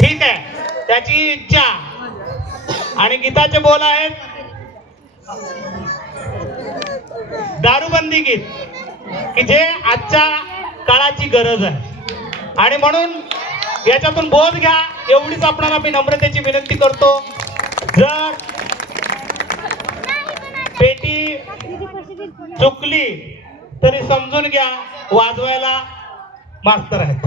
ठीक आहे. त्याची इच्छा. आणि गीताचे बोल आहेत. दारूबंदी गीत. की जे आजच्या काळाची गरज आहे. आणि म्हणून याच्यातून बोध घ्या. एवढीच आपणाला मी नम्रतेची विनंती करतो. जर पेटी चुकली तरी समजून घ्या. वाजवायला मास्तर आहेत.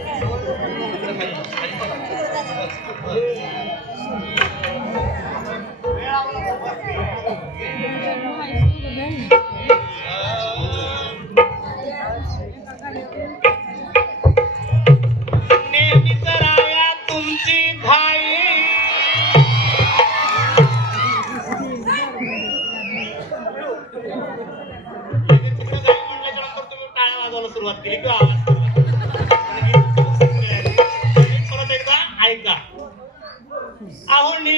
सुरुवात केली किंवा आवाज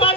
Bye.